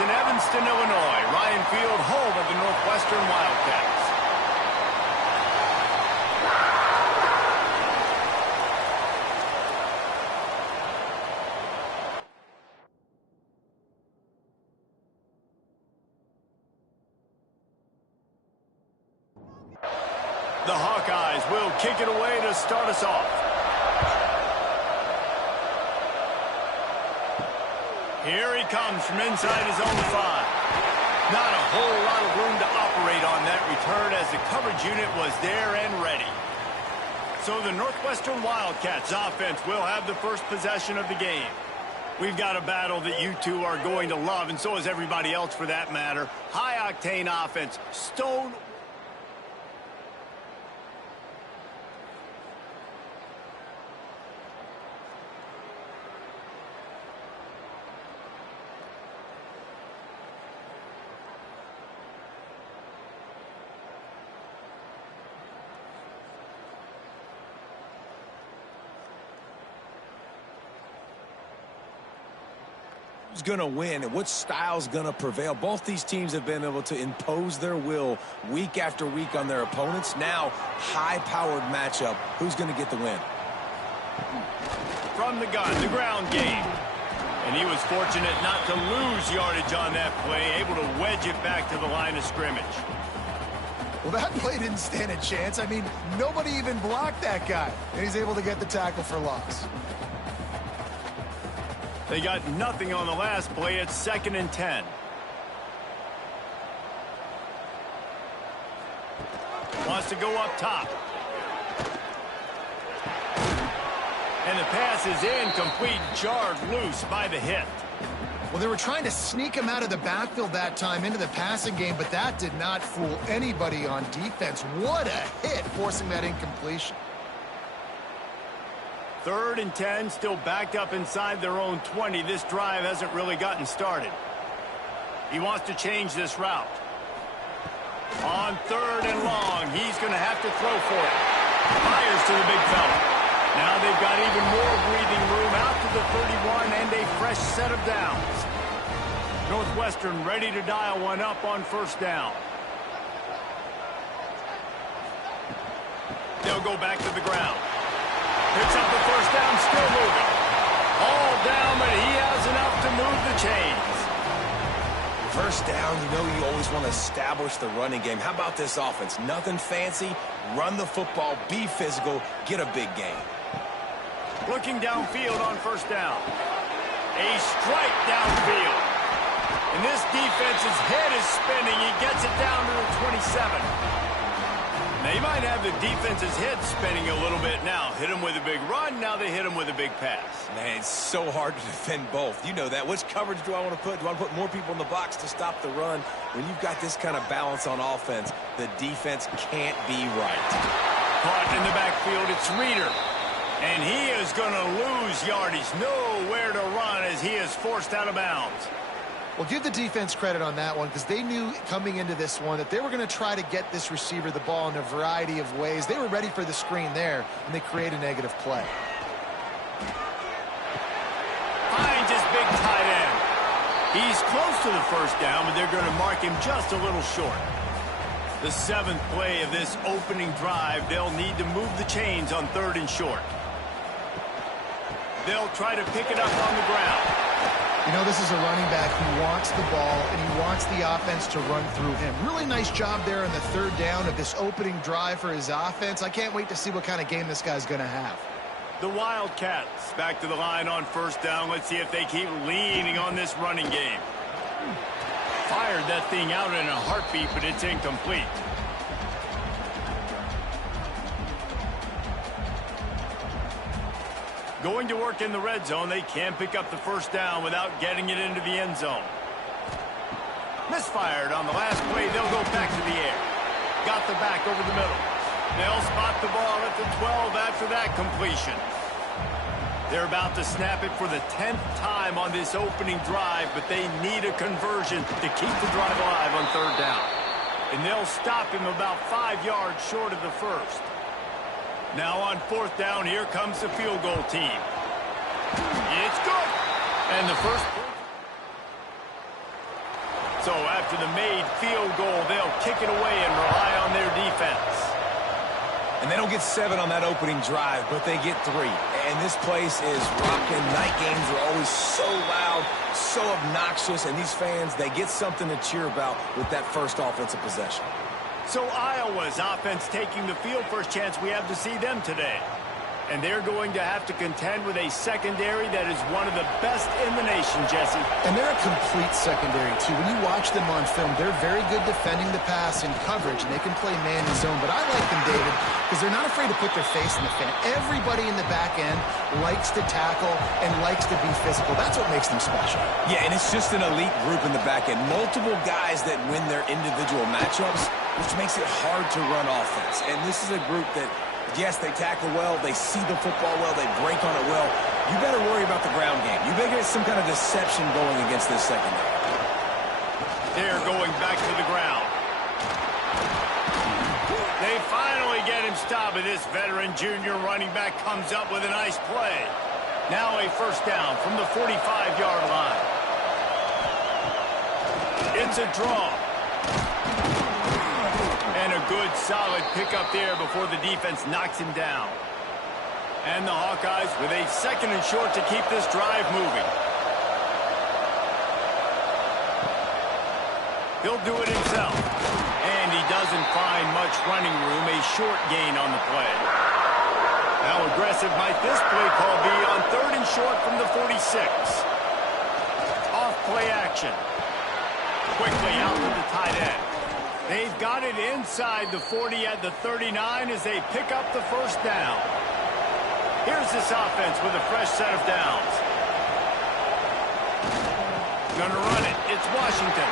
in Evanston, Illinois. Ryan Field, home of the Northwestern Wildcats. The Hawkeyes will kick it away to start us off. Here he comes from inside his own 5. Not a whole lot of room to operate on that return as the coverage unit was there and ready. So the Northwestern Wildcats offense will have the first possession of the game. We've got a battle that you two are going to love, and so is everybody else for that matter. High-octane offense. Stone. Who's going to win and what style's going to prevail? Both these teams have been able to impose their will week after week on their opponents. Now, high-powered matchup. Who's going to get the win? From the gun, the ground game. And he was fortunate not to lose yardage on that play, able to wedge it back to the line of scrimmage. Well, that play didn't stand a chance. I mean, nobody even blocked that guy. And he's able to get the tackle for loss. They got nothing on the last play. It's 2nd and 10. Wants to go up top. And the pass is incomplete, jarred loose by the hit. Well, they were trying to sneak him out of the backfield that time into the passing game, but that did not fool anybody on defense. What a hit, forcing that incompletion. 3rd and 10, still backed up inside their own 20. This drive hasn't really gotten started. He wants to change this route. On 3rd and long, he's going to have to throw for it. Fires to the big fella. Now they've got even more breathing room out to the 31 and a fresh set of downs. Northwestern ready to dial one up on 1st down. They'll go back to the ground. Picks up the 1st down, still moving. All down, but he has enough to move the chains. 1st down, you always want to establish the running game. How about this offense? Nothing fancy. Run the football, be physical, get a big gain. Looking downfield on 1st down. A strike downfield. And this defense's head is spinning. He gets it down to the 27. Now, you might have the defense's head spinning a little bit now. Hit him with a big run, now they hit him with a big pass. Man, it's so hard to defend both. You know that. Which coverage do I want to put? Do I want to put more people in the box to stop the run? When you've got this kind of balance on offense, the defense can't be right. Caught in the backfield, it's Reeder. And he is going to lose yardage. Nowhere to run as he is forced out of bounds. Well, give the defense credit on that one because they knew coming into this one that they were going to try to get this receiver the ball in a variety of ways. They were ready for the screen there, and they create a negative play. Finds his big tight end. He's close to the 1st down, but they're going to mark him just a little short. The 7th play of this opening drive, they'll need to move the chains on 3rd and short. They'll try to pick it up on the ground. You know, this is a running back who wants the ball, and he wants the offense to run through him. Really nice job there in the 3rd down of this opening drive for his offense. I can't wait to see what kind of game this guy's going to have. The Wildcats back to the line on 1st down. Let's see if they keep leaning on this running game. Fired that thing out in a heartbeat, but it's incomplete. Going to work in the red zone. They can't pick up the 1st down without getting it into the end zone. Misfired on the last play. They'll go back to the air. Got the back over the middle. They'll spot the ball at the 12 after that completion. They're about to snap it for the 10th time on this opening drive, but they need a conversion to keep the drive alive on 3rd down. And they'll stop him about 5 yards short of the 1st. Now on 4th down, here comes the field goal team. It's good. And the first... So after the made field goal, they'll kick it away and rely on their defense. And they don't get 7 on that opening drive, but they get 3. And this place is rocking. Night games are always so loud, so obnoxious, and these fans, they get something to cheer about with that first offensive possession. So Iowa's offense taking the field. First chance we have to see them today. And they're going to have to contend with a secondary that is one of the best in the nation, Jesse. And they're a complete secondary, too. When you watch them on film, they're very good defending the pass and coverage, and they can play man and zone. But I like them, David, because they're not afraid to put their face in the fan. Everybody in the back end likes to tackle and likes to be physical. That's what makes them special. Yeah, and it's just an elite group in the back end. Multiple guys that win their individual matchups, which makes it hard to run offense. And this is a group that, yes, they tackle well, they see the football well, they break on it well. You better worry about the ground game. You better get some kind of deception going against this secondary. They're going back to the ground. They finally get him stopped, and this veteran junior running back comes up with a nice play. Now a first down from the 45-yard line. It's a draw. And a good, solid pickup there before the defense knocks him down. And the Hawkeyes with a 2nd and short to keep this drive moving. He'll do it himself. And he doesn't find much running room. A short gain on the play. How aggressive might this play call be on 3rd and short from the 46? Off play action. Quickly out to the tight end. They've got it inside the 40 at the 39 as they pick up the first down. Here's this offense with a fresh set of downs. Gonna run it. It's Washington.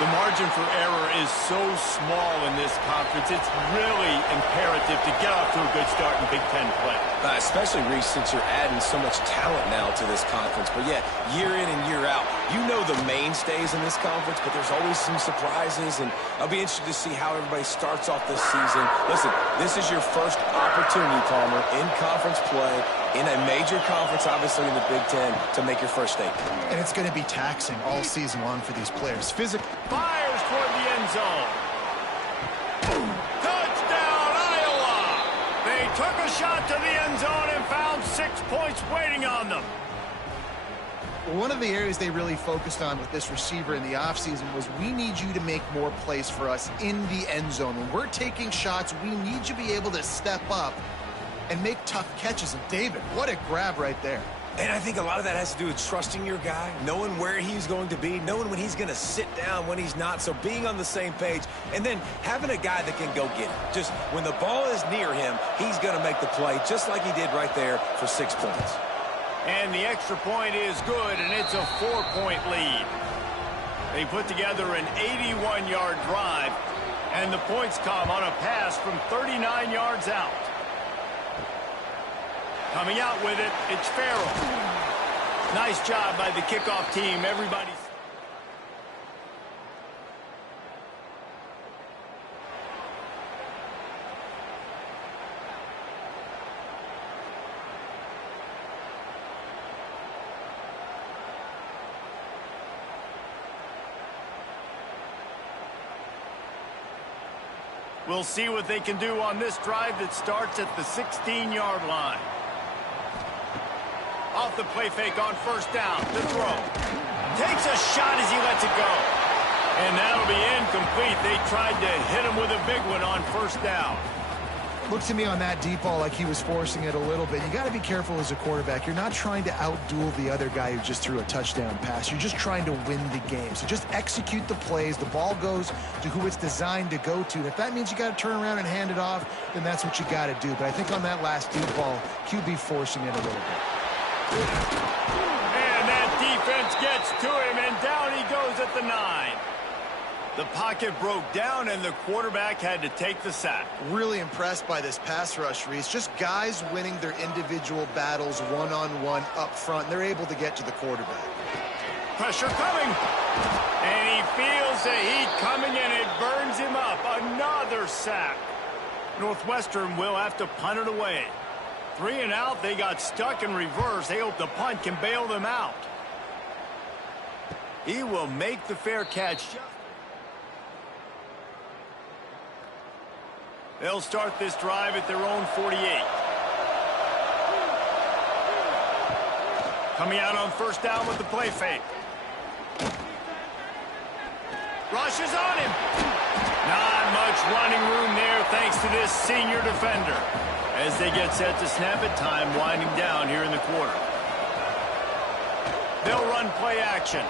The margin for error is so small in this conference. It's really imperative to get off to a good start in Big Ten play. Especially, Reese, since you're adding so much talent now to this conference. But, yeah, year in and year out, you know the mainstays in this conference, but there's always some surprises. And I'll be interested to see how everybody starts off this season. Listen, this is your first opportunity, Palmer, in conference play, in a major conference, obviously in the Big Ten, to make your first statement. And it's going to be taxing all season long for these players. Physically. Fires toward the end zone. Touchdown, Iowa! They took a shot to the end zone and found 6 points waiting on them. One of the areas they really focused on with this receiver in the offseason was we need you to make more plays for us in the end zone. When we're taking shots, we need you to be able to step up and make tough catches. And David, what a grab right there. And I think a lot of that has to do with trusting your guy, knowing where he's going to be, knowing when he's going to sit down, when he's not, so being on the same page, and then having a guy that can go get it. Just when the ball is near him, he's going to make the play, just like he did right there for 6 points. And the extra point is good, and it's a 4-point lead. They put together an 81-yard drive, and the points come on a pass from 39 yards out. Coming out with it, it's Farrell. Nice job by the kickoff team. Everybody's... We'll see what they can do on this drive that starts at the 16-yard line. Off the play fake on first down. The throw. Takes a shot as he lets it go. And that'll be incomplete. They tried to hit him with a big one on first down. Looked to me on that deep ball like he was forcing it a little bit. You got to be careful as a quarterback. You're not trying to outduel the other guy who just threw a touchdown pass. You're just trying to win the game. So just execute the plays. The ball goes to who it's designed to go to. And if that means you got to turn around and hand it off, then that's what you got to do. But I think on that last deep ball, QB forcing it a little bit. And that defense gets to him, and down he goes at the 9. The pocket broke down, and the quarterback had to take the sack. Really impressed by this pass rush, Reese. Just guys winning their individual battles one-on-one up front. They're able to get to the quarterback. Pressure coming. And he feels the heat coming, and it burns him up. Another sack. Northwestern will have to punt it away. 3 and out. They got stuck in reverse. They hope the punt can bail them out. He will make the fair catch. They'll start this drive at their own 48. Coming out on first down with the play fake. Rushes on him. Not much running room there thanks to this senior defender. As they get set to snap it, time winding down here in the quarter. They'll run play action.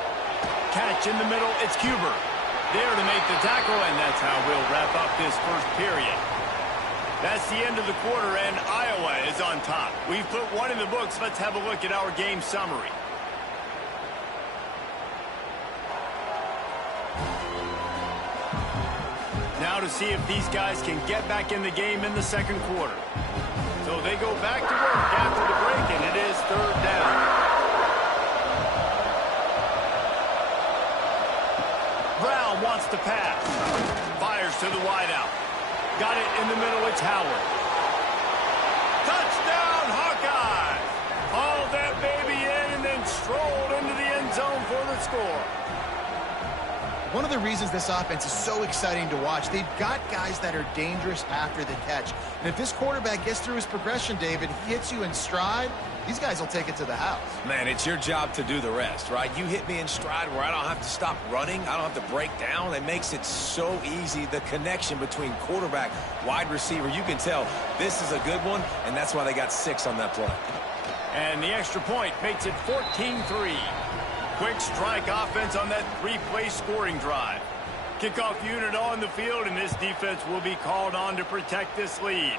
Catch in the middle, it's Cuber. There to make the tackle, and that's how we'll wrap up this first period. That's the end of the quarter, and Iowa is on top. We've put one in the books. Let's have a look at our game summary. Now to see if these guys can get back in the game in the second quarter. So they go back to work after the break, and it is third down. Brown wants to pass. Fires to the wideout. Got it in the middle, it's Howard. Touchdown, Hawkeye! Hauled that baby in and then strolled into the end zone for the score. One of the reasons this offense is so exciting to watch, they've got guys that are dangerous after the catch. And if this quarterback gets through his progression, David, he hits you in stride, these guys will take it to the house. Man, it's your job to do the rest, right? You hit me in stride where I don't have to stop running. I don't have to break down. It makes it so easy. The connection between quarterback, wide receiver, you can tell this is a good one, and that's why they got 6 on that play. And the extra point makes it 14-3. Quick strike offense on that 3-play scoring drive. Kickoff unit on the field, and this defense will be called on to protect this lead.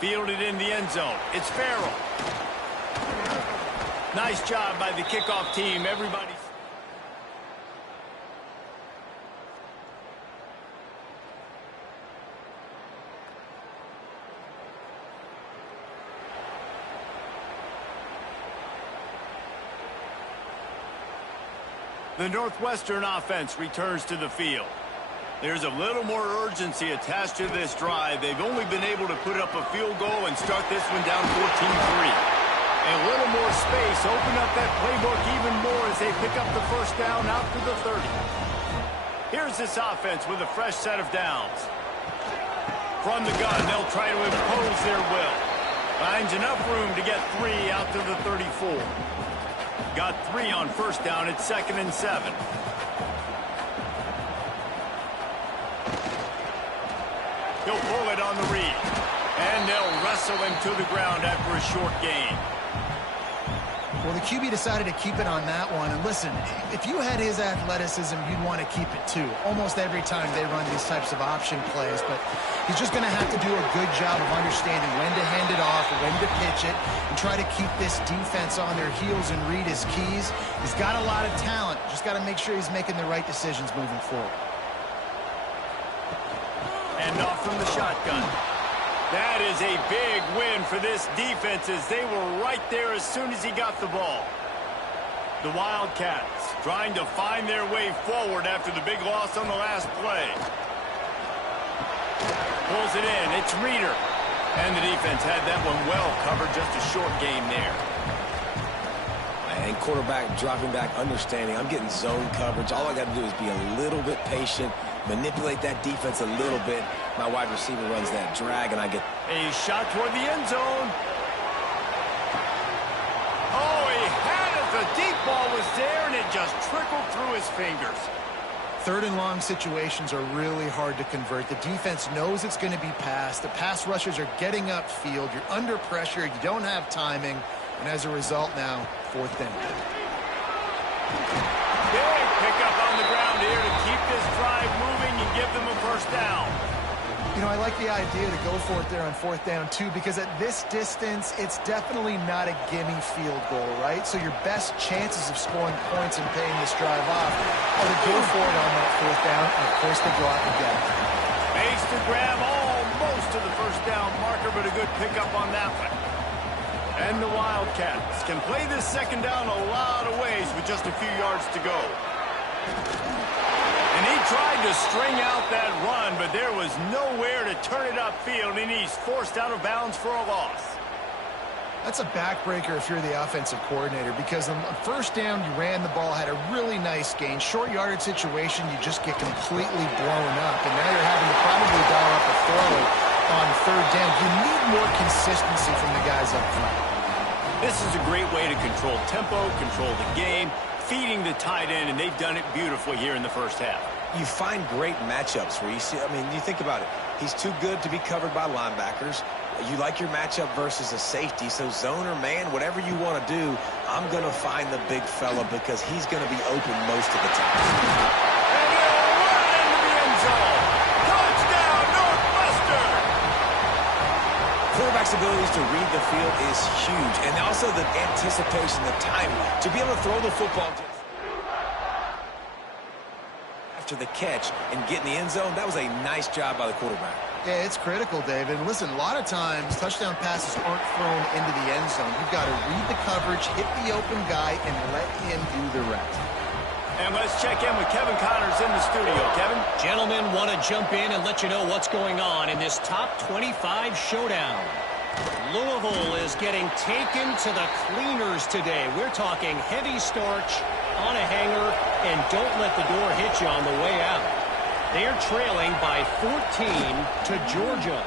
Fielded in the end zone. It's Farrell. Nice job by the kickoff team. Everybody's... The Northwestern offense returns to the field. There's a little more urgency attached to this drive. They've only been able to put up a field goal and start this one down 14-3. A little more space, open up that playbook even more as they pick up the first down out to the 30. Here's this offense with a fresh set of downs. From the gun, they'll try to impose their will. Finds enough room to get 3 out to the 34. Got 3 on first down. It's 2nd and 7. He'll pull it on the read. And they'll wrestle him to the ground after a short gain. Well, the QB decided to keep it on that one. And listen, if you had his athleticism, you'd want to keep it too. Almost every time they run these types of option plays. But he's just going to have to do a good job of understanding when to hand it off, when to pitch it, and try to keep this defense on their heels and read his keys. He's got a lot of talent. Just got to make sure he's making the right decisions moving forward. And off from the shotgun. That is a big win for this defense as they were right there as soon as he got the ball. The Wildcats trying to find their way forward after the big loss on the last play. Pulls it in. It's Reeder. And the defense had that one well covered. Just a short game there. And quarterback dropping back, understanding I'm getting zone coverage. All I got to do is be a little bit patient, manipulate that defense a little bit. My wide receiver runs that drag, and I get a shot toward the end zone. Oh, he had it. The deep ball was there, and it just trickled through his fingers. 3rd and long situations are really hard to convert. The defense knows it's going to be passed. The pass rushers are getting upfield. You're under pressure. You don't have timing. And as a result now, 4th down. Big pickup on the ground here to keep this drive moving and give them a first down. You know, I like the idea to go for it there on 4th down, too, because at this distance, it's definitely not a gimme field goal, right? So your best chances of scoring points and paying this drive off are to go for it on that 4th down, and, of course, they go out and get it. Makes the grab almost to the first down marker, but a good pickup on that one. And the Wildcats can play this 2nd down a lot of ways with just a few yards to go. And he tried to string out that run, but there was nowhere to turn it upfield, and he's forced out of bounds for a loss. That's a backbreaker if you're the offensive coordinator, because on first down, you ran the ball, had a really nice gain. Short yardage situation, you just get completely blown up, and now you're having to probably dial up a throw on third down. You need more consistency from the guys up front. This is a great way to control tempo, control the game, feeding the tight end, and they've done it beautifully here in the first half. You find great matchups where you see, I mean, you think about it. He's too good to be covered by linebackers. You like your matchup versus a safety, so zone or man, whatever you want to do, I'm going to find the big fella because he's going to be open most of the time. And he'll run into the end zone. Touchdown, Northwestern! Quarterback's abilities to read the field is huge, and also the anticipation, the time to be able to throw the football after the catch and get in the end zone. That was a nice job by the quarterback. Yeah, it's critical, David. And listen, a lot of times touchdown passes aren't thrown into the end zone. You've got to read the coverage, hit the open guy, and let him do the rest. And let's check in with Kevin Connors in the studio. Kevin? Gentlemen, want to jump in and let you know what's going on in this top 25 showdown. Louisville is getting taken to the cleaners today. We're talking heavy starch on a hanger, and don't let the door hit you on the way out. They're trailing by 14 to Georgia.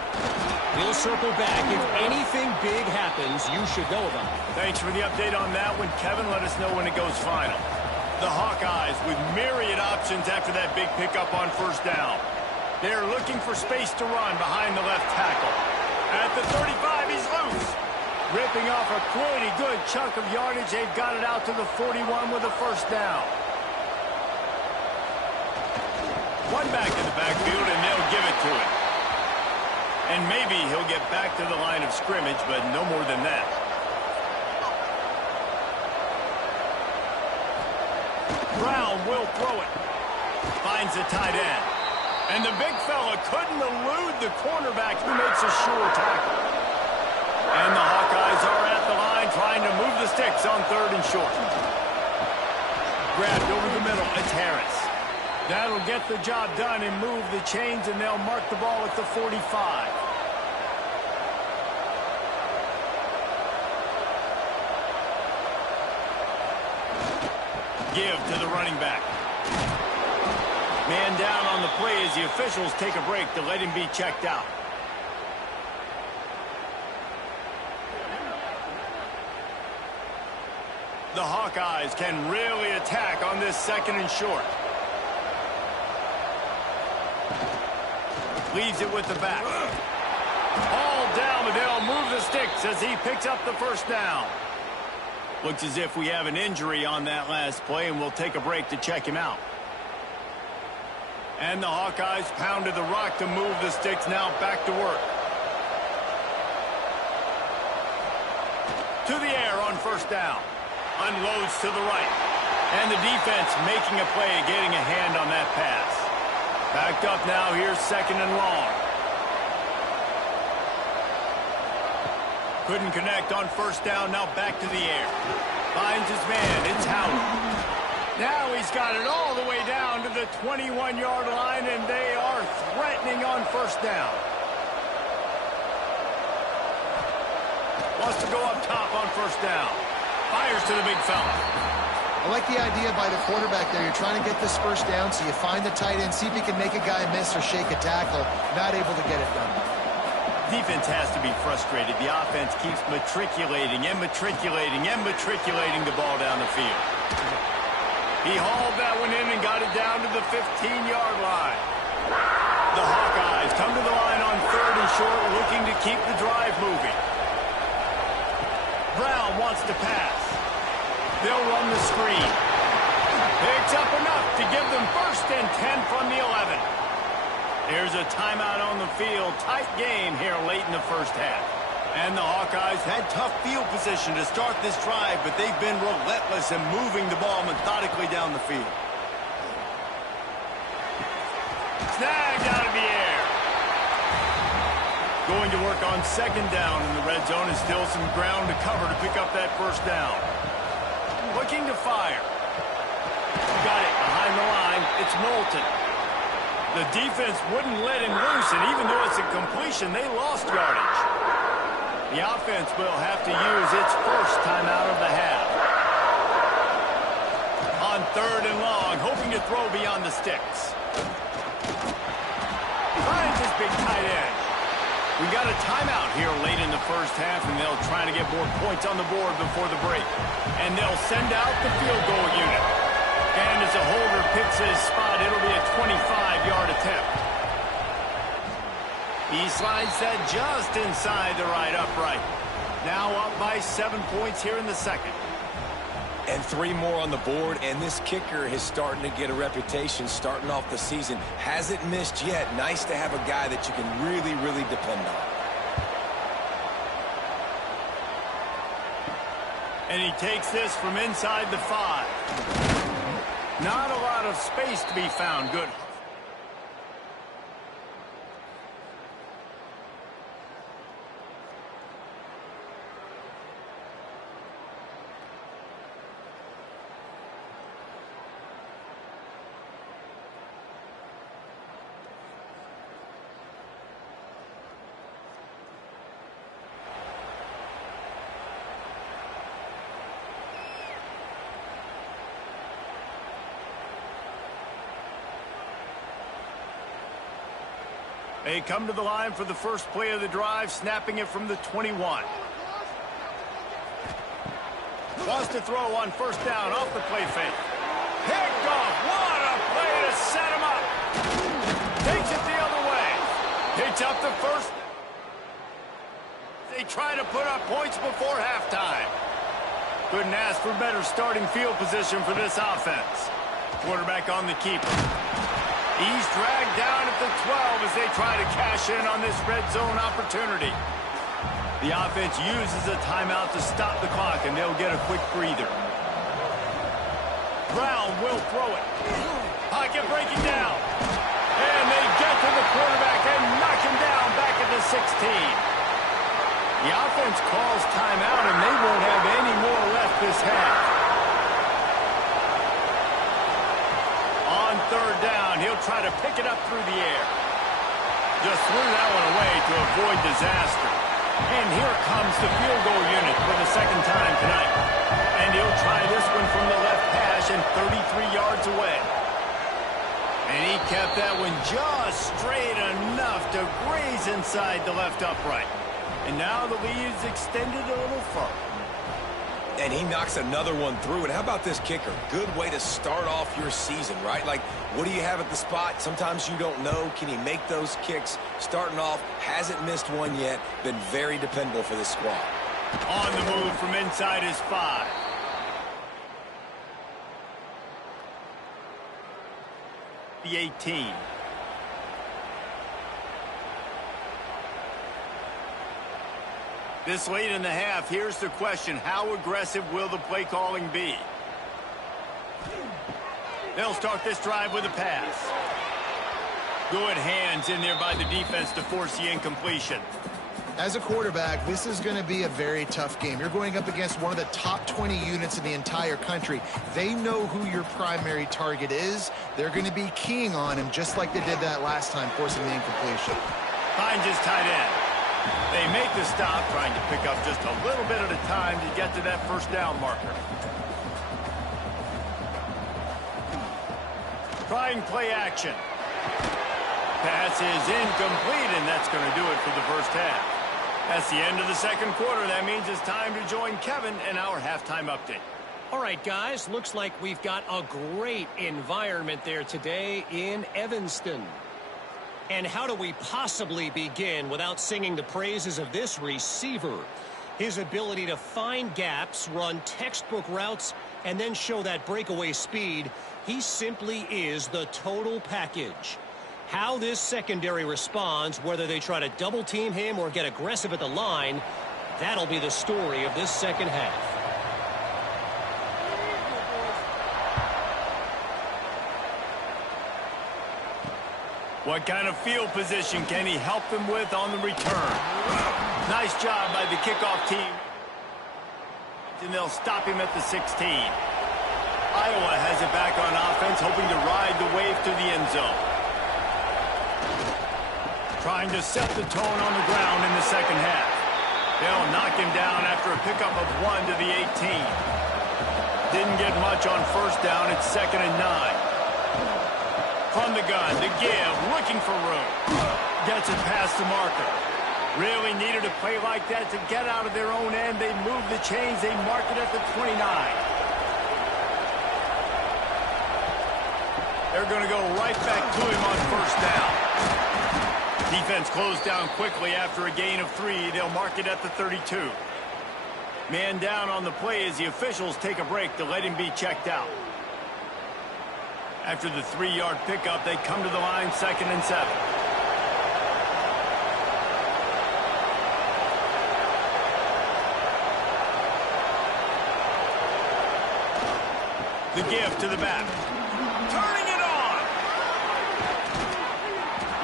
We'll circle back. If anything big happens, you should know about it. Thanks for the update on that one, Kevin. Let us know when it goes final. The Hawkeyes with myriad options after that big pickup on first down. They're looking for space to run behind the left tackle. At the 35, he's loose. Ripping off a pretty good chunk of yardage. They've got it out to the 41 with a first down. One back in the backfield, and they'll give it to him. And maybe he'll get back to the line of scrimmage, but no more than that. Brown will throw it. Finds the tight end. And the big fella couldn't elude the cornerback who makes a sure tackle. And the Hawkeyes are at the line trying to move the sticks on third and short. Grabbed over the middle. It's Harris. That'll get the job done and move the chains, and they'll mark the ball at the 45. Give to the running back. Man down on the play as the officials take a break to let him be checked out. The Hawkeyes can really attack on this second and short. Leaves it with the back. All down, but they'll move the sticks as he picks up the first down. Looks as if we have an injury on that last play, and we'll take a break to check him out. And the Hawkeyes pounded the rock to move the sticks, now back to work. To the air on first down. Unloads to the right. And the defense making a play, getting a hand on that pass. Backed up now, here's second and long. Couldn't connect on first down, now back to the air. Finds his man, it's Howard. Now he's got it all the way down to the 21-yard line, and they are threatening on first down. Wants to go up top on first down. Fires to the big fella. I like the idea by the quarterback there. You're trying to get this first down, so you find the tight end, see if he can make a guy miss or shake a tackle. Not able to get it done. Defense has to be frustrated. The offense keeps matriculating and matriculating and matriculating the ball down the field. He hauled that one in and got it down to the 15-yard line. The Hawkeyes come to the line on third and short, looking to keep the drive moving. Brown wants to pass. They'll run the screen. Picks up enough to give them first and 10 from the 11. There's a timeout on the field. Tight game here late in the first half. And the Hawkeyes had tough field position to start this drive, but they've been relentless in moving the ball methodically down the field. Snagged out of the air. Going to work on second down in the red zone, and still some ground to cover to pick up that first down. Looking to fire. Got it behind the line. It's Knowlton. The defense wouldn't let him loose, and even though it's a completion, they lost yardage. The offense will have to use its first timeout of the half. On 3rd and long, hoping to throw beyond the sticks. Finds his big tight end. We got a timeout here late in the first half, and they'll try to get more points on the board before the break. And they'll send out the field goal unit. And as a holder picks his spot, it'll be a 25-yard attempt. He slides that just inside the right upright. Now up by 7 points here in the second. And 3 more on the board, and this kicker is starting to get a reputation starting off the season. Hasn't missed yet. Nice to have a guy that you can really, really depend on. And he takes this from inside the 5. Not a lot of space to be found. Good. They come to the line for the first play of the drive, snapping it from the 21. Wants to throw on 1st down off the play fake. Picked off. What a play to set him up. Takes it the other way. Picks up the first. They try to put up points before halftime. Couldn't ask for better starting field position for this offense. Quarterback on the keeper. He's dragged down at the 12 as they try to cash in on this red zone opportunity. The offense uses a timeout to stop the clock, and they'll get a quick breather. Brown will throw it. Pocket breaking down. And they get to the quarterback and knock him down back at the 16. The offense calls timeout, and they won't have any more left this half. On 3rd down, he'll try to pick it up through the air. Just threw that one away to avoid disaster. And here comes the field goal unit for the 2nd time tonight. And he'll try this one from the left hash and 33 yards away. And he kept that one just straight enough to graze inside the left upright. And now the lead is extended a little further. And he knocks another one through. And how about this kicker? Good way to start off your season, right? Like, what do you have at the spot? Sometimes you don't know. Can he make those kicks? Starting off, hasn't missed one yet. Been very dependable for this squad. On the move from inside his 5. The 18. This late in the half, here's the question. How aggressive will the play calling be? They'll start this drive with a pass. Good hands in there by the defense to force the incompletion. As a quarterback, this is going to be a very tough game. You're going up against one of the top 20 units in the entire country. They know who your primary target is. They're going to be keying on him just like they did that last time, forcing the incompletion. Finds his tight end. They make the stop, trying to pick up just a little bit at a time to get to that 1st down marker. Trying play action. Pass is incomplete, and that's going to do it for the 1st half. That's the end of the 2nd quarter. That means it's time to join Kevin in our halftime update. All right, guys, looks like we've got a great environment there today in Evanston. And how do we possibly begin without singing the praises of this receiver? His ability to find gaps, run textbook routes, and then show that breakaway speed. He simply is the total package. How this secondary responds, whether they try to double team him or get aggressive at the line, that'll be the story of this 2nd half. What kind of field position can he help them with on the return? Nice job by the kickoff team. And they'll stop him at the 16. Iowa has it back on offense, hoping to ride the wave to the end zone. Trying to set the tone on the ground in the 2nd half. They'll knock him down after a pickup of 1 to the 18. Didn't get much on first down. It's 2nd and 9. From the gun, to give, looking for room. Gets it past the marker. Really needed a play like that to get out of their own end. They move the chains. They mark it at the 29. They're going to go right back to him on first down. Defense closed down quickly after a gain of 3. They'll mark it at the 32. Man down on the play as the officials take a break to let him be checked out. After the 3-yard pickup, they come to the line, 2nd and 7. The give to the back. Turning it on.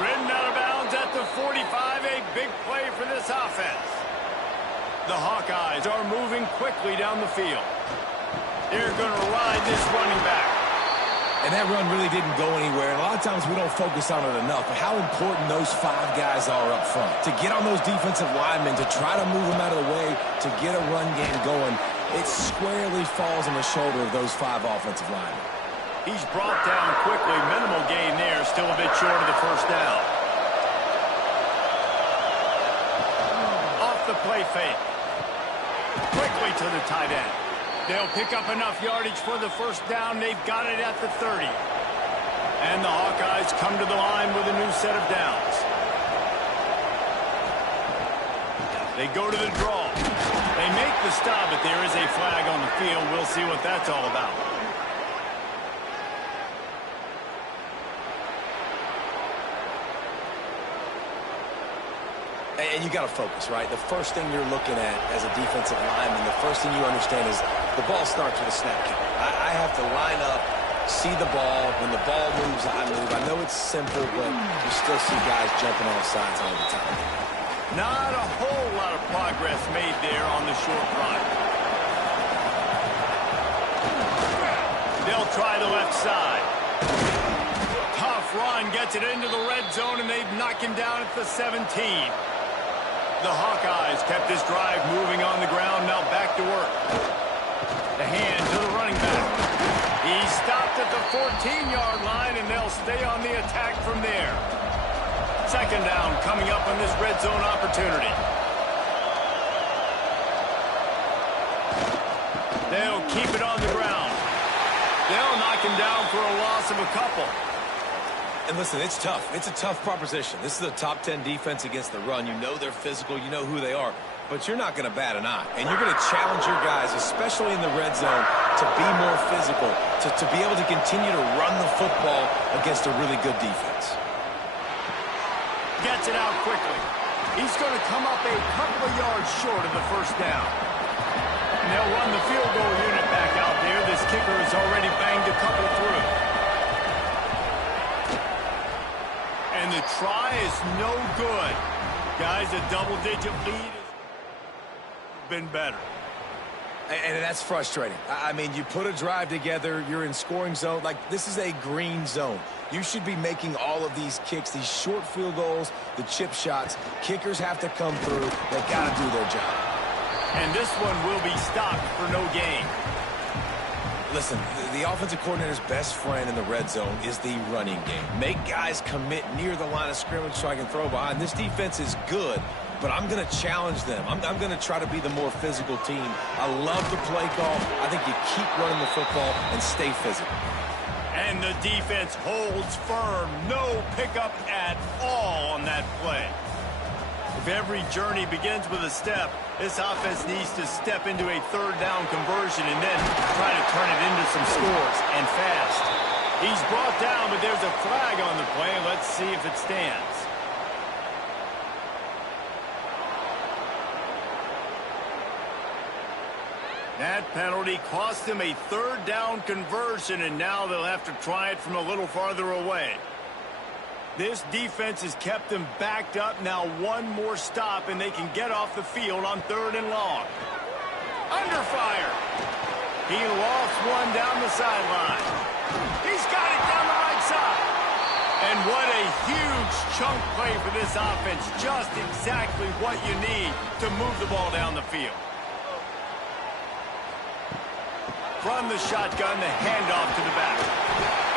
Ridden out of bounds at the 45. A big play for this offense. The Hawkeyes are moving quickly down the field. They're going to ride this running back. And that run really didn't go anywhere. And a lot of times we don't focus on it enough. But how important those 5 guys are up front. To get on those defensive linemen, to try to move them out of the way, to get a run game going, it squarely falls on the shoulder of those 5 offensive linemen. He's brought down quickly. Minimal gain there. Still a bit short of the first down. Off the play fake. Quickly to the tight end. They'll pick up enough yardage for the first down. They've got it at the 30. And the Hawkeyes come to the line with a new set of downs. They go to the draw. They make the stop, but there is a flag on the field. We'll see what that's all about. And you got to focus, right? The first thing you're looking at as a defensive lineman, the first thing you understand is the ball starts with a snap count. I have to line up, see the ball. When the ball moves, I move. I know it's simple, but you still see guys jumping off sides all the time. Not a whole lot of progress made there on the short run. They'll try the left side. Tough run, gets it into the red zone, and they've knocked him down at the 17. The Hawkeyes kept this drive moving on the ground, now back to work. The hand to the running back. He stopped at the 14-yard line, and they'll stay on the attack from there. 2nd down coming up on this red zone opportunity. They'll keep it on the ground. They'll knock him down for a loss of a couple. And listen, it's tough. It's a tough proposition. This is a top 10 defense against the run. You know they're physical. You know who they are. But you're not going to bat an eye. And you're going to challenge your guys, especially in the red zone, to be more physical, to be able to continue to run the football against a really good defense. Gets it out quickly. He's going to come up a couple of yards short of the first down. And they'll run the field goal unit back out there. This kicker has already banged a couple through. And the try is no good. Guys, a double-digit lead has been better. And that's frustrating. I mean, you put a drive together, you're in scoring zone. Like, this is a green zone. You should be making all of these kicks, these short field goals, the chip shots. Kickers have to come through. They got to do their job. And this one will be stopped for no gain. Listen, the offensive coordinator's best friend in the red zone is the running game. Make guys commit near the line of scrimmage so I can throw behind. This defense is good, but I'm going to challenge them. I'm going to try to be the more physical team. I love the play call. I think you keep running the football and stay physical. And the defense holds firm. No pickup at all on that play. If every journey begins with a step, this offense needs to step into a 3rd down conversion and then try to turn it into some scores, and fast. He's brought down, but there's a flag on the play. Let's see if it stands. That penalty cost him a 3rd down conversion, and now they'll have to try it from a little farther away. This defense has kept them backed up. Now one more stop, and they can get off the field on 3rd and long. Under fire. He lost one down the sideline. He's got it down the right side. And what a huge chunk play for this offense. Just exactly what you need to move the ball down the field. From the shotgun, the handoff to the back.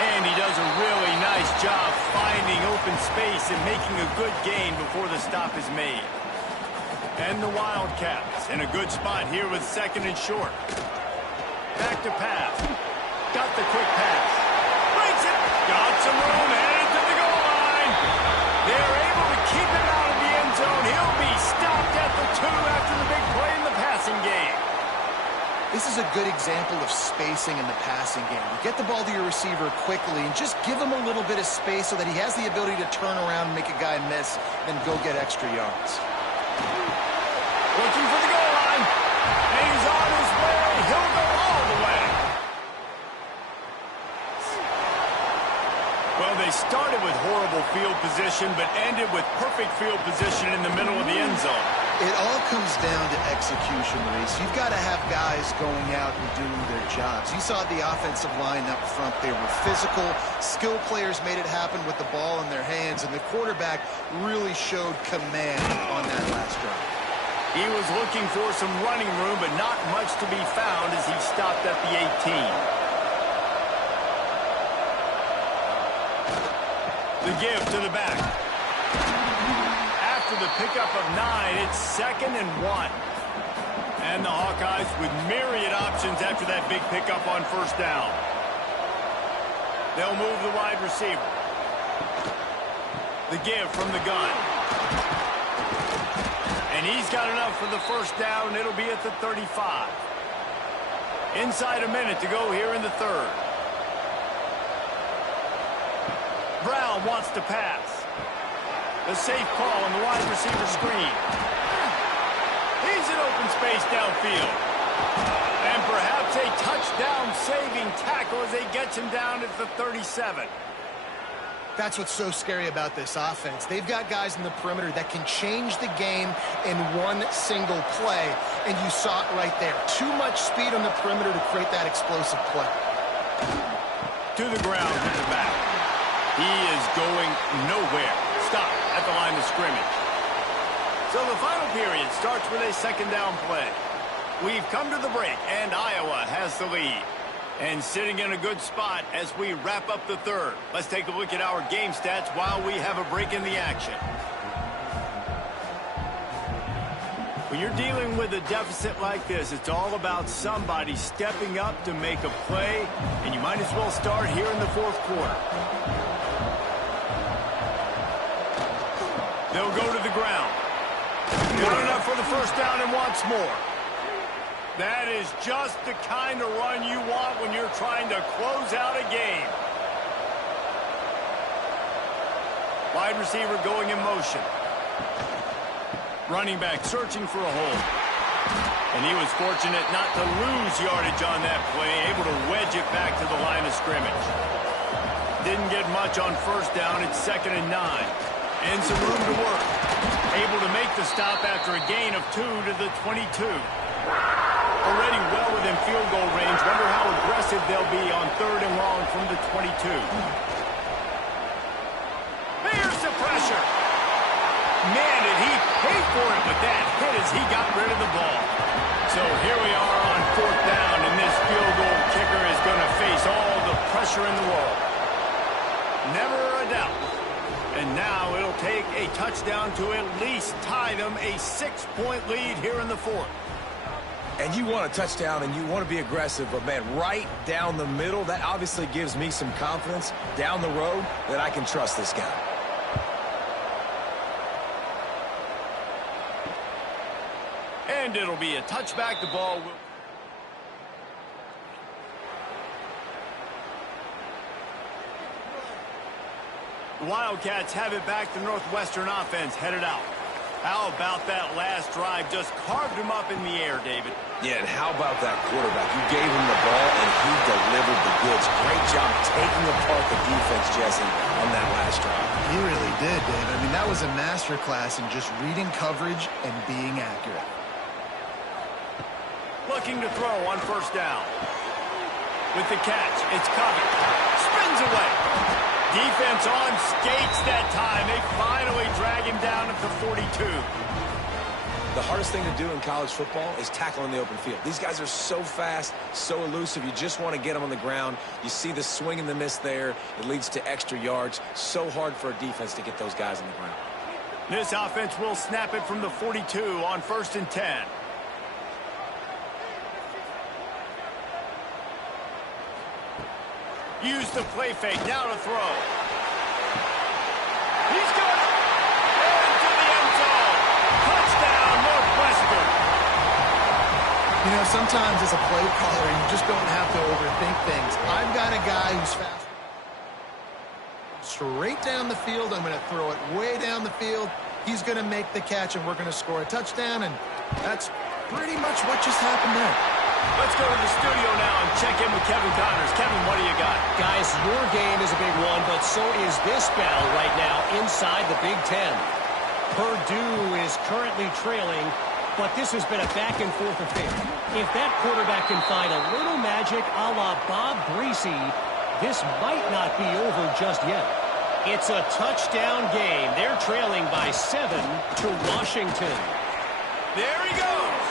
And he does a really nice job finding open space and making a good gain before the stop is made. And the Wildcats in a good spot here with second and short. Back to pass. Got the quick pass. Breaks it. Got some room. Headed to the goal line. They're able to keep him out of the end zone. He'll be stopped at the 2 after the big play in the passing game. This is a good example of spacing in the passing game. You get the ball to your receiver quickly and just give him a little bit of space so that he has the ability to turn around and make a guy miss and go get extra yards. Looking for the goal line. And he's on his way. He'll go all the way. Well, they started with horrible field position, but ended with perfect field position in the middle of the end zone. It all comes down to execution, Reese. You've got to have guys going out and doing their jobs. You saw the offensive line up front. They were physical. Skill players made it happen with the ball in their hands, and the quarterback really showed command on that last drive. He was looking for some running room, but not much to be found as he stopped at the 18. The give to the back. After the pickup of 9, it's 2nd and 1. And the Hawkeyes with myriad options after that big pickup on first down. They'll move the wide receiver. The give from the gun. And he's got enough for the first down. It'll be at the 35. Inside a minute to go here in the third. Brown wants to pass. The safe call on the wide receiver screen. He's in open space downfield. And perhaps a touchdown-saving tackle as they get him down at the 37. That's what's so scary about this offense. They've got guys in the perimeter that can change the game in one single play, and you saw it right there. Too much speed on the perimeter to create that explosive play. To the ground with the back. He is going nowhere. Stop at the line of scrimmage. So the final period starts with a second down play. We've come to the break, and Iowa has the lead. And sitting in a good spot as we wrap up the third. Let's take a look at our game stats while we have a break in the action. When you're dealing with a deficit like this, it's all about somebody stepping up to make a play, and you might as well start here in the fourth quarter. They'll go to the ground. Got enough for the first down and wants more. That is just the kind of run you want when you're trying to close out a game. Wide receiver going in motion. Running back searching for a hole. And he was fortunate not to lose yardage on that play, able to wedge it back to the line of scrimmage. Didn't get much on first down. It's 2nd and 9. And some room to work. Able to make the stop after a gain of 2 to the 22. Already well within field goal range. Wonder how aggressive they'll be on 3rd and long from the 22. Here's the pressure. Man, did he pay for it with that hit as he got rid of the ball. So here we are on 4th down, and this field goal kicker is going to face all the pressure in the world. Never a doubt. And now it'll take a touchdown to at least tie them a 6-point lead here in the fourth. And you want a touchdown and you want to be aggressive, but man, right down the middle, that obviously gives me some confidence down the road that I can trust this guy. And it'll be a touchback. The ball will... The Wildcats have it back. The Northwestern offense headed out. How about that last drive? Just carved him up in the air, David. Yeah, and how about that quarterback? You gave him the ball, and he delivered the goods. Great job taking apart the defense, Jesse, on that last drive. He really did, Dave. I mean, that was a masterclass in just reading coverage and being accurate. Looking to throw on first down. With the catch, it's Covey. Spins away. Defense on skates that time. They finally drag him down at the 42. The hardest thing to do in college football is tackle in the open field. These guys are so fast, so elusive. You just want to get them on the ground. You see the swing and the miss there. It leads to extra yards. So hard for a defense to get those guys on the ground. This offense will snap it from the 42 on 1st and 10. Use the play fake. Now to throw. He's got it. Into the end zone. Touchdown, Northwestern. You know, sometimes as a play caller, you just don't have to overthink things. I've got a guy who's fast. Straight down the field. I'm going to throw it way down the field. He's going to make the catch, and we're going to score a touchdown, and that's pretty much what just happened there. Let's go to the studio now and check in with Kevin Connors. Kevin, what do you got? Guys, your game is a big one, but so is this battle right now inside the Big Ten. Purdue is currently trailing, but this has been a back-and-forth affair. If that quarterback can find a little magic a la Bob Greasy, this might not be over just yet. It's a touchdown game. They're trailing by 7 to Washington. There he goes.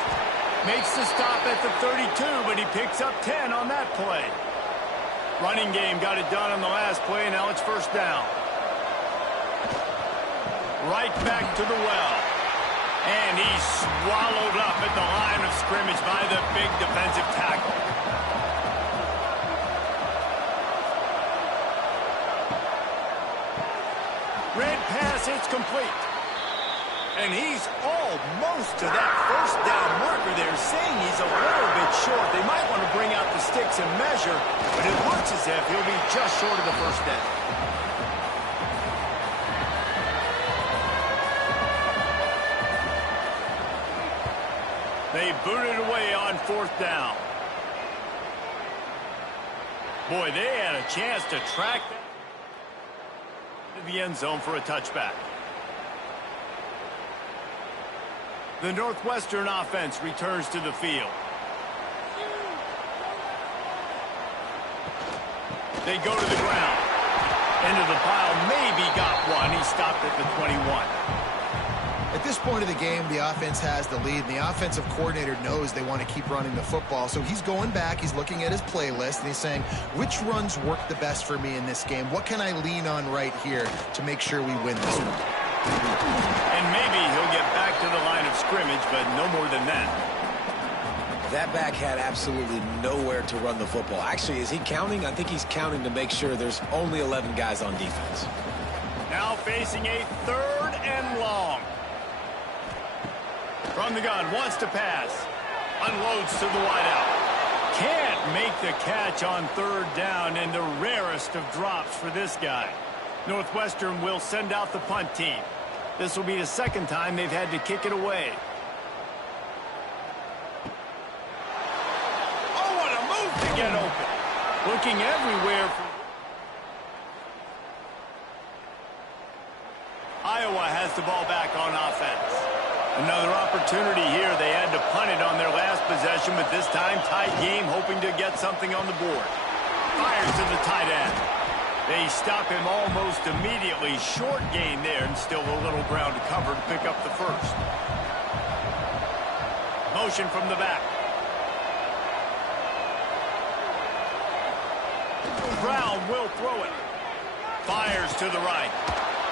Makes the stop at the 32, but he picks up 10 on that play. Running game got it done on the last play, and now it's 1st down. Right back to the well. And he's swallowed up at the line of scrimmage by the big defensive tackle. Red pass, it's complete. And he's almost to that 1st down marker there, saying he's a little bit short. They might want to bring out the sticks and measure, but it looks as if he'll be just short of the 1st down. They boot it away on 4th down. Boy, they had a chance to track that to the end zone for a touchback. The Northwestern offense returns to the field. They go to the ground. Into the pile, maybe got one. He stopped at the 21. At this point of the game, the offense has the lead, and the offensive coordinator knows they want to keep running the football. So he's going back, he's looking at his playlist, and he's saying, which runs work the best for me in this game? What can I lean on right here to make sure we win this one? And maybe he'll get back to the line of scrimmage, but no more than that. That back had absolutely nowhere to run the football. Actually, is he counting? I think he's counting to make sure there's only 11 guys on defense. Now facing a 3rd and long. From the gun, wants to pass. Unloads to the wideout. Can't make the catch on 3rd down, and the rarest of drops for this guy. Northwestern will send out the punt team. This will be the 2nd time they've had to kick it away. Oh, what a move to get open. Looking everywhere for... Iowa has the ball back on offense. Another opportunity here. They had to punt it on their last possession, but this time tight game, hoping to get something on the board. Fires to the tight end. They stop him almost immediately. Short gain there, and still a little ground to cover to pick up the 1st. Motion from the back. Brown will throw it. Fires to the right.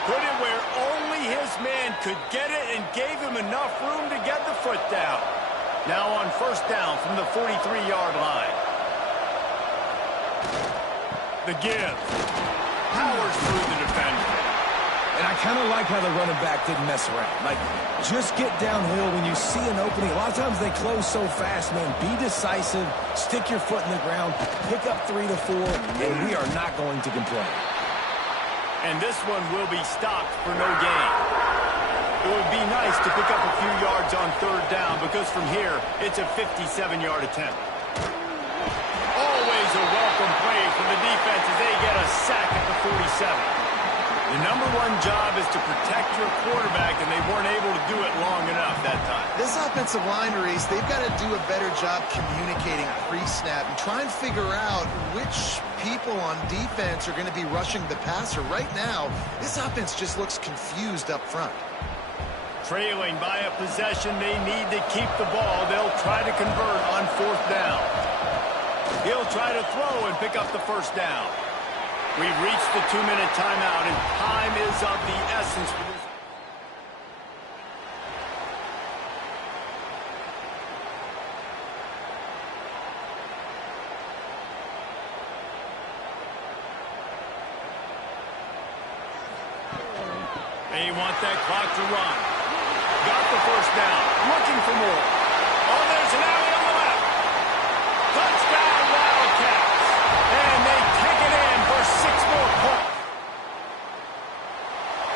Put it where only his man could get it and gave him enough room to get the foot down. Now on 1st down from the 43-yard line. The give. Powers through the defender. And I kind of like how the running back didn't mess around. Like, just get downhill when you see an opening. A lot of times they close so fast, man. Be decisive. Stick your foot in the ground. Pick up 3 to 4, and we are not going to complain. And this one will be stopped for no gain. It would be nice to pick up a few yards on 3rd down, because from here, it's a 57-yard attempt. Always a welcome play for the defense as they get a sack at the 47. The number one job is to protect your quarterback, and they weren't able to do it long enough that time. This offensive line, Reese, they've got to do a better job communicating pre-snap and try and figure out which people on defense are going to be rushing the passer. Right now, this offense just looks confused up front. Trailing by a possession, they need to keep the ball. They'll try to convert on 4th down. He'll try to throw and pick up the 1st down. We've reached the 2-minute timeout, and time is of the essence for this. They want that clock to run. Got the 1st down. Looking for more. Oh, there's an alley on the left. Touchdown, Wildcats. And they take it in for 6 more points.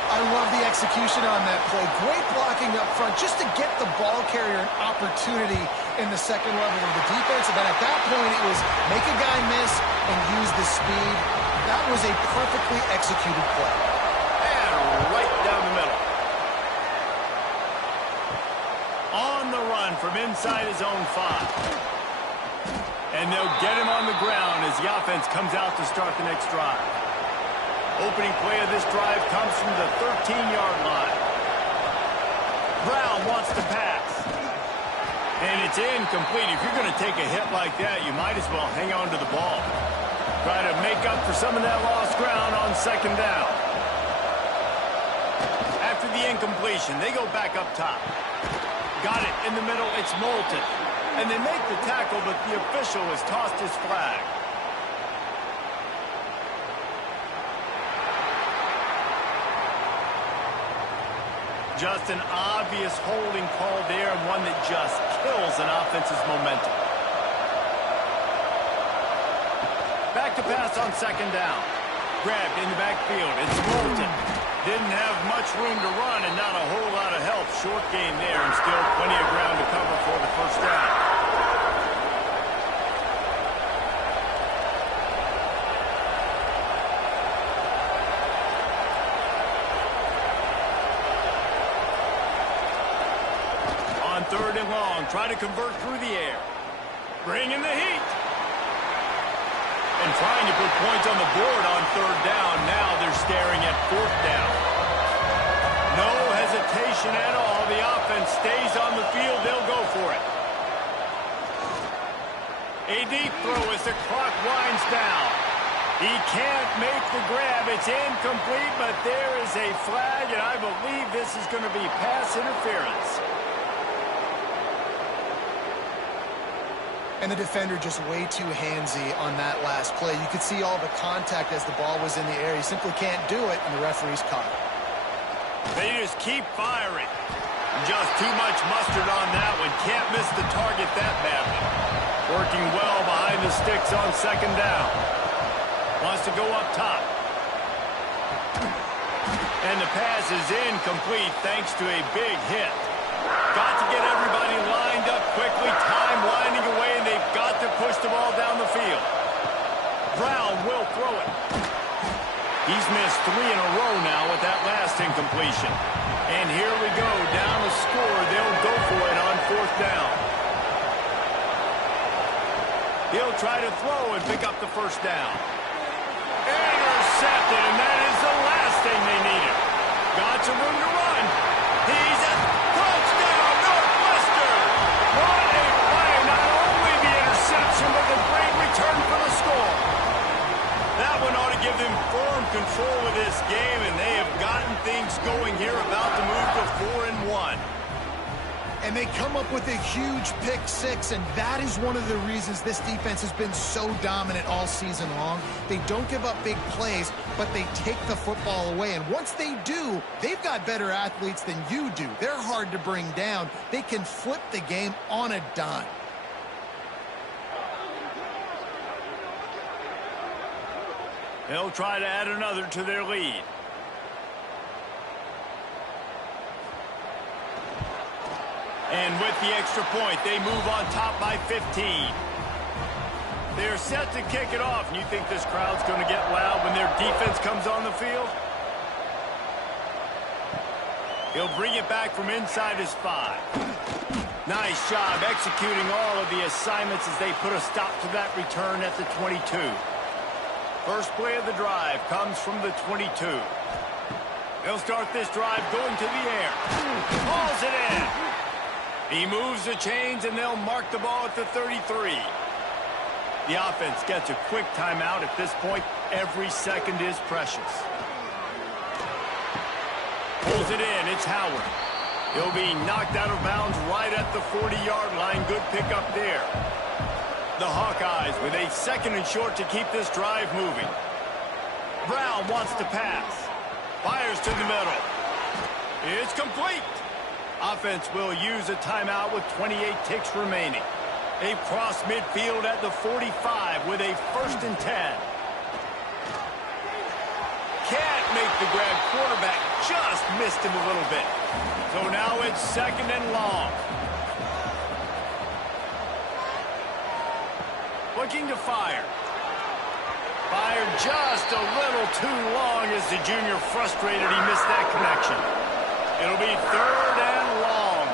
I love the execution on that play. Great blocking up front just to get the ball carrier an opportunity in the second level of the defense. And then at that point, it was make a guy miss and use the speed. That was a perfectly executed play. And right down the middle. On the run from inside his own 5. And they'll get him on the ground as the offense comes out to start the next drive. Opening play of this drive comes from the 13-yard line. Brown wants to pass. And it's incomplete. If you're going to take a hit like that, you might as well hang on to the ball. Try to make up for some of that lost ground on 2nd down. After the incompletion, they go back up top. Got it in the middle. It's Moulton. And they make the tackle, but the official has tossed his flag. Just an obvious holding call there, and one that just kills an offense's momentum. Back to pass on 2nd down. Grabbed in the backfield. It's Moulton. Didn't have much room to run and not a whole lot of help. Short game there and still plenty of ground to cover for the 1st down. On 3rd and long, try to convert through the air. Bring in the heat. And trying to put points on the board on 3rd down. Now they're staring at 4th down. No hesitation at all. The offense stays on the field. They'll go for it. A deep throw as the clock winds down. He can't make the grab. It's incomplete, but there is a flag, and I believe this is going to be pass interference. And the defender just way too handsy on that last play. You could see all the contact as the ball was in the air. He simply can't do it, and the referee's caught it. They just keep firing. Just too much mustard on that one. Can't miss the target that badly. Working well behind the sticks on 2nd down. Wants to go up top. And the pass is incomplete thanks to a big hit. Got to get everybody lined up quickly. Time winding away, and they've got to push the ball down the field. Brown will throw it. He's missed 3 in a row now with that last incompletion. And here we go, down the score. They'll go for it on 4th down. He'll try to throw and pick up the 1st down. Intercepted, and that is the last thing they needed. Got some room to run. He's a touchdown, Northwestern! What a play! Not only the interception, but the great return for the score. That one ought to give them firm control of this game, and they have gotten things going here, about to move to 4-1. And they come up with a huge pick 6, and that is one of the reasons this defense has been so dominant all season long. They don't give up big plays, but they take the football away. And once they do, they've got better athletes than you do. They're hard to bring down. They can flip the game on a dime. They'll try to add another to their lead. And with the extra point, they move on top by 15. They're set to kick it off. And you think this crowd's going to get loud when their defense comes on the field? He'll bring it back from inside his 5. Nice job executing all of the assignments as they put a stop to that return at the 22. First play of the drive comes from the 22. They'll start this drive going to the air. Hauls it in. He moves the chains, and they'll mark the ball at the 33. The offense gets a quick timeout at this point. Every second is precious. Pulls it in. It's Howard. He'll be knocked out of bounds right at the 40-yard line. Good pickup there. The Hawkeyes with a 2nd and short to keep this drive moving. Brown wants to pass. Fires to the middle. It's complete. Offense will use a timeout with 28 ticks remaining. They've crossed midfield at the 45 with a 1st and 10. Can't make the grab. Quarterback just missed him a little bit. So now it's 2nd and long. Looking to fire. Fired just a little too long as the junior frustrated he missed that connection. It'll be 3rd and long.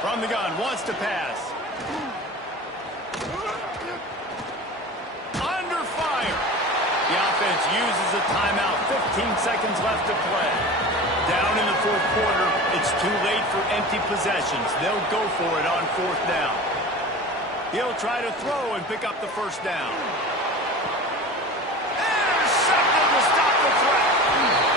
From the gun, wants to pass. Under fire. The offense uses a timeout. 15 seconds left to play. Down in the 4th quarter, it's too late for empty possessions. They'll go for it on 4th down. He'll try to throw and pick up the 1st down. Intercepted to stop the threat.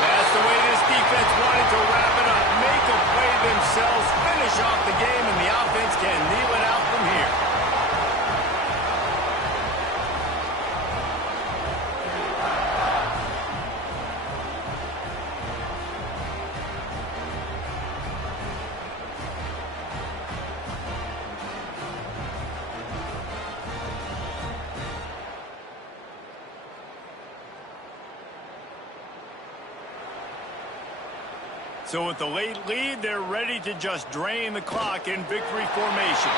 That's the way this defense wanted to wrap it up. Make a play themselves, finish off the game, and the offense can kneel it out from here. So with the late lead, they're ready to just drain the clock in victory formation.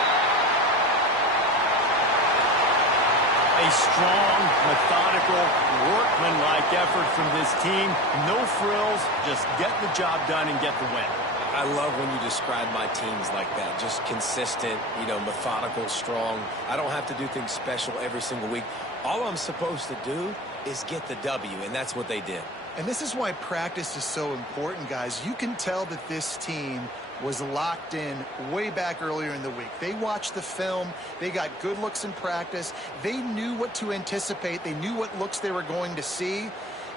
A strong, methodical, workmanlike effort from this team. No frills, just get the job done and get the win. I love when you describe my teams like that. Just consistent, methodical, strong. I don't have to do things special every single week. All I'm supposed to do is get the W, and that's what they did. And this is why practice is so important, guys. You can tell that this team was locked in way back earlier in the week. They watched the film. They got good looks in practice. They knew what to anticipate. They knew what looks they were going to see.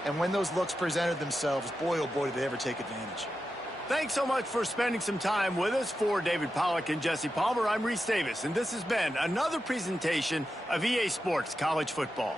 And when those looks presented themselves, boy, oh boy, did they ever take advantage. Thanks so much for spending some time with us. For David Pollack and Jesse Palmer, I'm Reese Davis, and this has been another presentation of EA Sports College Football.